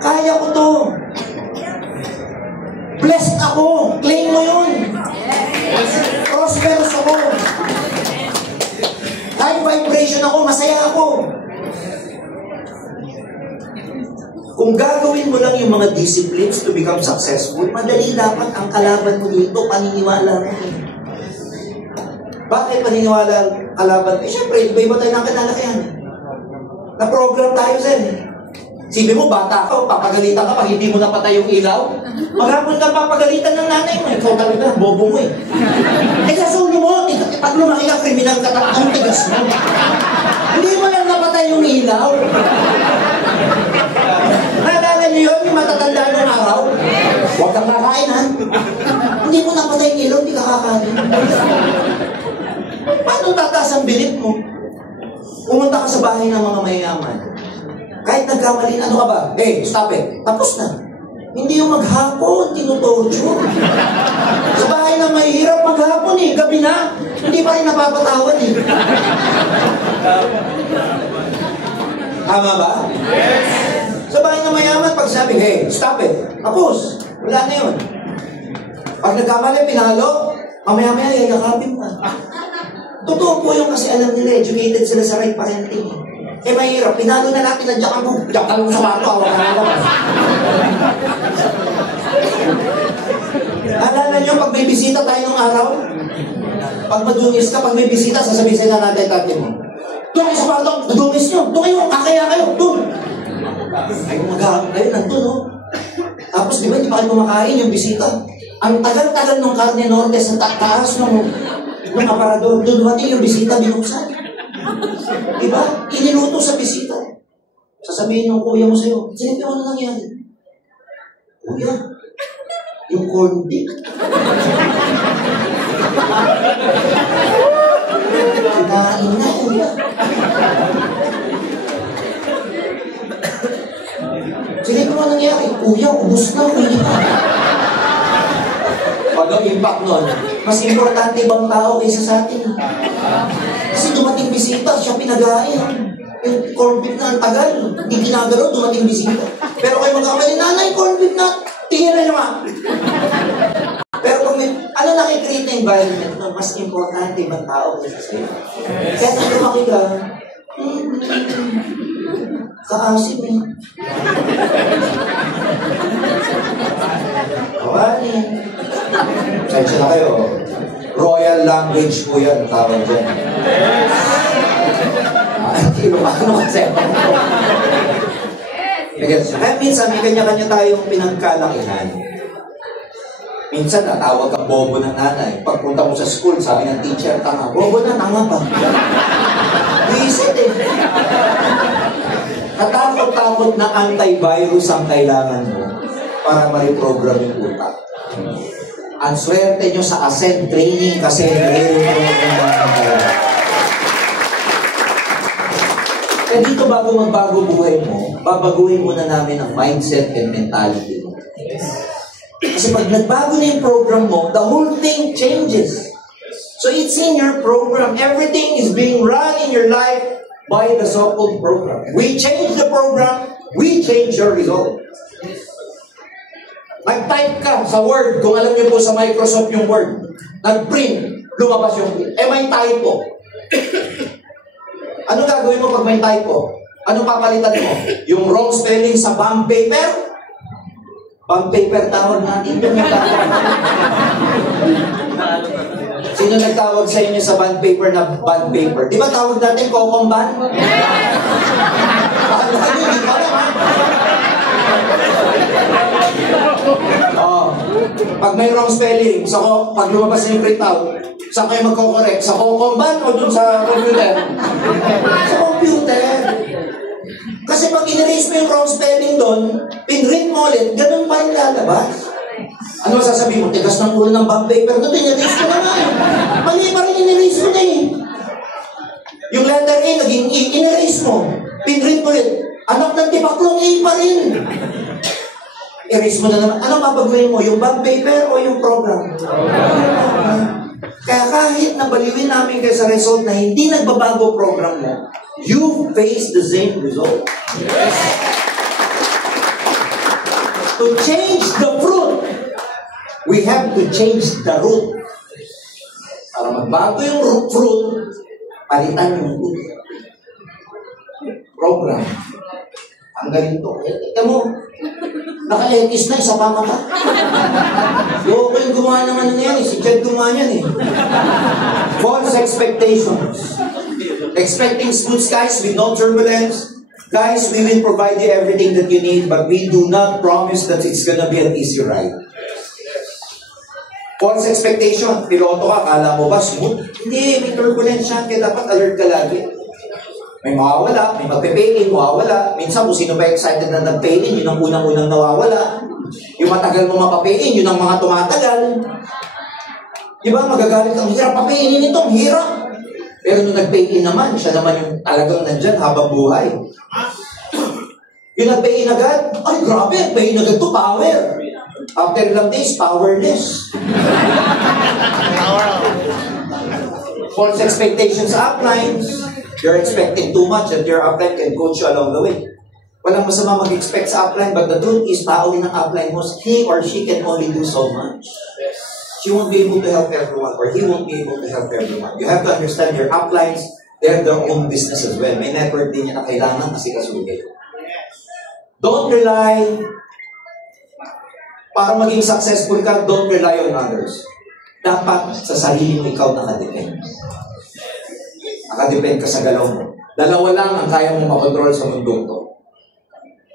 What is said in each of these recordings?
Kaya ko to. Blessed ako. Claim mo yun. Prosperous ako. High vibration ako. Masaya ako. Kung gagawin mo lang yung mga disciplines to become successful, madali dapat ang kalaban mo dito, paniniwala mo. Bakit paniniwala kalaban? Siyempre, iba-iba tayo ng kinalakihan. Na-program tayo, Zen. Sabi mo, bata ka, papagalitan ka pag hindi mo napatay yung ilaw. Maghapon ka papagalitan ng nanay mo. Ikaw talaga, bobo mo eh. Kasulo mo, pag lumaki ka, kriminal ka, ang tigas mo. Hindi mo lang napatay yung ilaw. Naalala niyo yun, yung matatanda ng araw? Huwag kang kakain, ha? Hindi mo napatay yung ilaw, hindi ka kakain. Paano tataas ang bilit mo? Pumunta ka sa bahay ng mga mayayaman. Kahit nagkamali, ano ka ba? Hey, stop it. Tapos na. Hindi yung maghapon, tinutorture. Sa bahay na mahirap maghapon eh, gabi na. Hindi pa rin napapatawad eh. Tama ba? Yes! Sa bahay na mayaman, pag sabi, hey, stop it. Tapos, wala na yun. Pag nagkamali, pinalo, mamaya-maya, yayakapin pa. Totoo po yung kasi alam nila, educated sila sa right parenting. Eh mahirap, pinalo na natin, nandiyan mo, diyan ka lang sa bato, awang ka naman. Alala nyo, pag may bisita tayo ng araw, pag madungis ka, pag may bisita, sasabihin na natin tatin mo. Doon kayo sa bato, madungis nyo, doon kayo, kakaya kayo, doon. Ay, mag-aakot kayo, nandun, no? Tapos, di ba, di ba kayo kumakain yung bisita? Ang tagal-tagal ng Carne Norte sa taas ng aparador, doon dumating yung bisita, binuksan. Diba? Iniluto sa bisita. Sasabihin ng kuya mo sa'yo, silipin mo na nangyari. Kuya, yung corned beef. Kinain na, kuya. Silipin mo na nangyari. Kuya, ubus na, kuya. Pag ang impact nun, mas importante bang tao kaysa sa atin? Kasi dumating bisita, siya pinagain. Yung corned beef na ang tagal, hindi ginagalaw, dumating bisita. Pero kayo magkamali, nanay, corned beef na, tingin na naman. Pero kung may, ano nakikreate na environment nun, mas importante bang tao kaysa sa iyo? Kaya kung lumaki ka, kaasim eh. Kawanin. Sensya na kayo. Royal language po yan, tawag dyan. Ano kasi? Kaya minsan, may kanya-kanya tayong pinagkalakihan. Minsan, natawag ka bobo ng nanay. Pagpunta mo sa school, sabi ng teacher, tanga. Bobo na, tanga pa. Visit eh. Katakot-takot na antivirus ang kailangan mo para ma-reprogram yung utak. Ang swerte nyo sa Ascend Training kasi kaya dito bago magbago buhay mo, babaguhin muna namin ang mindset and mentality mo. Kasi pag nagbago na yung program mo, the whole thing changes. So it's in your program. Everything is being run in your life by the so-called program. We change the program, we change your result. Nag-type ka sa Word, kung alam niyo po sa Microsoft yung Word. Nag-print, lumabas yung print. Eh may typo. Ano gagawin mo pag may typo? Anong papalitan mo? Yung wrong spelling sa bond paper? Bond paper tawag natin. Sino nagtawag sa inyo sa bond paper na bond paper? Di ba tawag natin kokomban? Bakit nyo, di ba lang ha? Oh, pag may wrong spelling, pag lumabas na yung printout, saan kayo magko-correct? Sa kokomban o dun sa computer? Sa computer. Kasi pag in-erase mo yung wrong spelling doon, pin-read mo ulit, ganun pa rin lalabas. Ano sasabihin mo? Tigas ng ulo ng bond paper doon, in-erase ko na nga. Mali pa rin in-erase mo na eh. Yung letter A, naging E, in-erase mo. Pin-read mo ulit. Anak ng tipaklong A pa rin. Erase mo na naman. Ano mabaguhin mo? Yung bond paper o yung program? Kaya kahit nabaliwin namin kayo sa result na hindi nagbabago program mo, you face the same result. Yes. To change the fruit, we have to change the root. Para magbago yung fruit, palitan yung root. Program. Ang galing to. Ito mo, naka-etis na, isa pa ka. Loko yung gumawa ng ano yan, si Chad gumawa yan eh. False expectations. Expecting smooth skies with no turbulence. Guys, we will provide you everything that you need, but we do not promise that it's gonna be an easy ride. False expectation. Piloto ka, kala mo ba smooth? Hindi, may turbulence yan, kaya dapat alert ka lagi. May mawawala, may magpe-pay-in, mawawala. Minsan kung sino ba excited na nag-pay-in, yun ang unang-unang nawawala. Yung matagal mo mapapay-in, yun ang mga tumatagal. Di ba, magagalit ang hirap pa-pay-in ito, ang hirap. Pero nung nag-pay-in naman, siya naman yung talagang nandyan habang buhay. Yung nag-pay-in agad, ay grabe, pay-in agad to, power. After ilang days, powerless. False expectations sa uplines. You're expecting too much that your upline can coach you along the way. Walang masama mag-expect sa upline, but the truth is, tao din ang upline mo, he or she can only do so much. She won't be able to help everyone, or he won't be able to help everyone. You have to understand your uplines, they have their own business as well. May network din yan na kailangan kasi kasulugin. Don't rely, para maging successful ka, don't rely on others. Dapat sa sarili mo ikaw nakadepend. Nakadepend ka sa galaw mo. Dalawa lang ang kaya mong makontrol sa mundong to.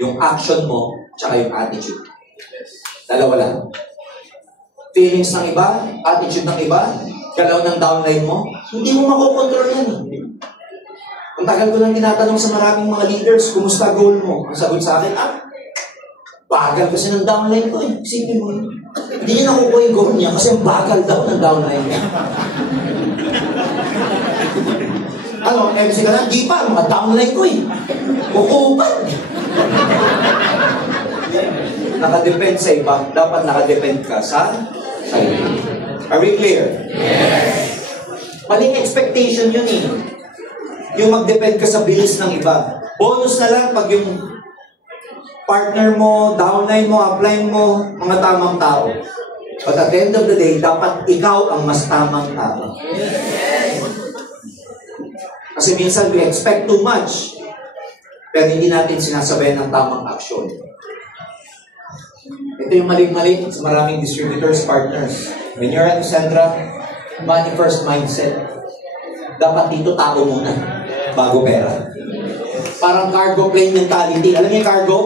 Yung action mo, tsaka yung attitude. Dalawa lang. Feelings ng iba, attitude ng iba, galaw ng downline mo, hindi mo makokontrol yan. Ang tagal ko nang tinatanong sa maraming mga leaders, kumusta goal mo? Ang sagot sa akin, bagal kasi ng downline ko eh. Isipin mo yun. Hindi niya nakukuha yung goal niya kasi ang bagal daw ng downline niya. Ano, MC ka na? Di pa, mga downline ko eh. Kukupan. Nakadepend sa iba, dapat nakadepend ka sa sarili. Are we clear? Yes. Maling expectation yun eh. Yung mag-depend ka sa bilis ng iba. Bonus na lang pag yung partner mo, downline mo, upline mo, mga tamang tao. But at the end of the day, dapat ikaw ang mas tamang tao. Kasi minsan we expect too much, pero hindi natin sinasabayan ng tamang aksyon. Ito yung mali-mali sa maraming distributors, partners. When you're at Sandra, money first mindset. Dapat dito tao muna, bago pera. Parang cargo plane mentality. Alam niyo yung cargo?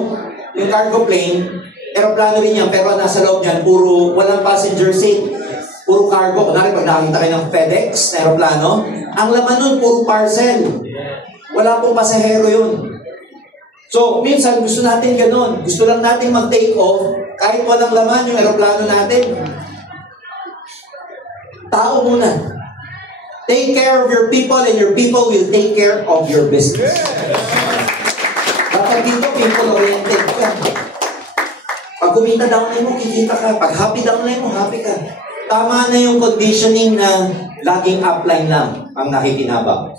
Yung cargo plane, aeroplano rin yan, pero nasa loob niyan, puro walang passenger seat. Puro cargo. Kunwari, pag nakakita kayo ng FedEx na aeroplano, ang laman nun, puro parcel. Wala pong pasahero yun. So, minsan, gusto natin ganun. Gusto lang natin mag-take off, kahit walang laman yung aeroplano natin. Tao muna. Take care of your people, and your people will take care of your business. Dapat dito, people-oriented ka. Pag kumita downline mo, kikita ka. Pag happy downline mo, happy ka. Tama na yung conditioning na laging upline lang ang nakikinabang.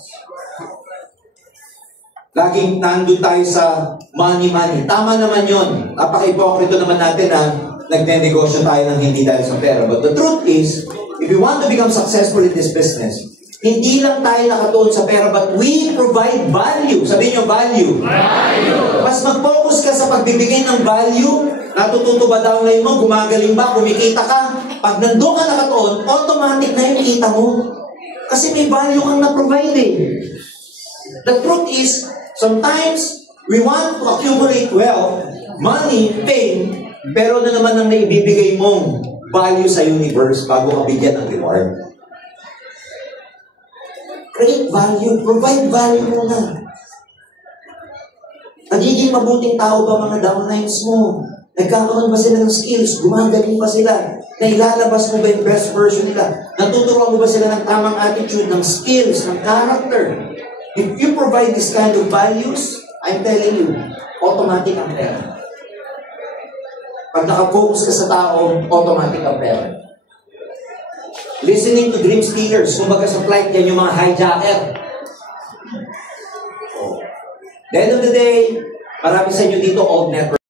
Laging nandun tayo sa money. Tama naman yun. Napaka-ipokrito naman natin na nagne-negosyo tayo ng hindi dahil sa pera. But the truth is, if you want to become successful in this business, hindi lang tayo nakatuon sa pera, but we provide value. Sabihin nyo, value. Mas mag-focus ka sa pagbibigay ng value. Natututo ba downline mo? Gumagaling ba? Kumikita ka? Pag nandun ka nakatuon, automatic na yung kita mo. Kasi may value kang na-provide eh. The truth is, sometimes, we want to accumulate wealth, money, fame, pero ano naman ang naibibigay mong value sa universe bago mabigyan ng reward? Create value. Provide value muna. Nagiging mabuting tao ba mga downlines mo? Nagkakaroon ba sila ng skills? Gumagaling ba sila? Nailalabas mo ba yung best version nila? Natuturuan mo ba sila ng tamang attitude, ng skills, ng character? If you provide this kind of values, I'm telling you, automatic ang pera. Pag nakafocus ka sa tao, automatic ang pera. Listening to dream stealers, kumbaga sa flight, yan yung mga hijacker. At the end of the day, marami sa inyo dito old network.